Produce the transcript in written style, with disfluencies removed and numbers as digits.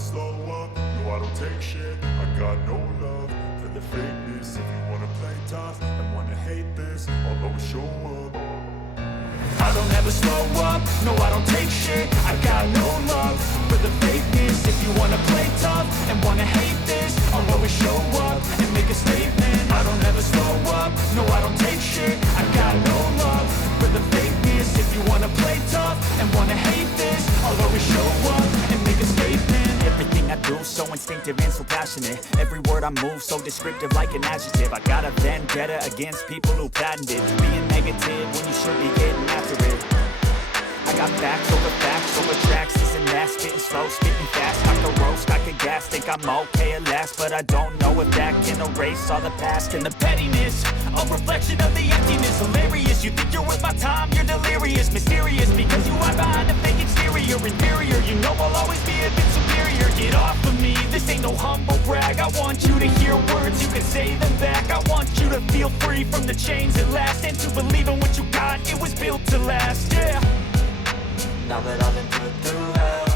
slow up, no I don't take shit. I got no love for the fakeness. If you wanna play tough and wanna hate this, I'll always show up. I don't ever slow up, no I don't take shit. I got no love for the fakeness. If you wanna play tough and wanna hate this, I'll always show up and make a statement. I don't ever slow up, no I don't take shit. I got no love for the fakeness. If you wanna play tough and wanna hate this, I'll always show up and make a statement. Everything I do so instinctive and so passionate. Every word I move so descriptive like an adjective. I got a vendetta against people who patented being negative when you should be getting after it. I got facts over tracks. Isn't that spitting slow, spitting fast? I could roast, I could gas, think I'm okay at last, but I don't know if that can erase all the past and the pettiness. A reflection of the emptiness, hilarious. You think you're worth my time, you're delirious, mysterious, because you hide behind a fake exterior. Inferior, you know I'll always be a bit superior. Get off of me, this ain't no humble brag. I want you to hear words, you can say them back. I want you to feel free from the chains at last, and to believe in what you got, it was built to last, yeah. Now that I've been put through hell,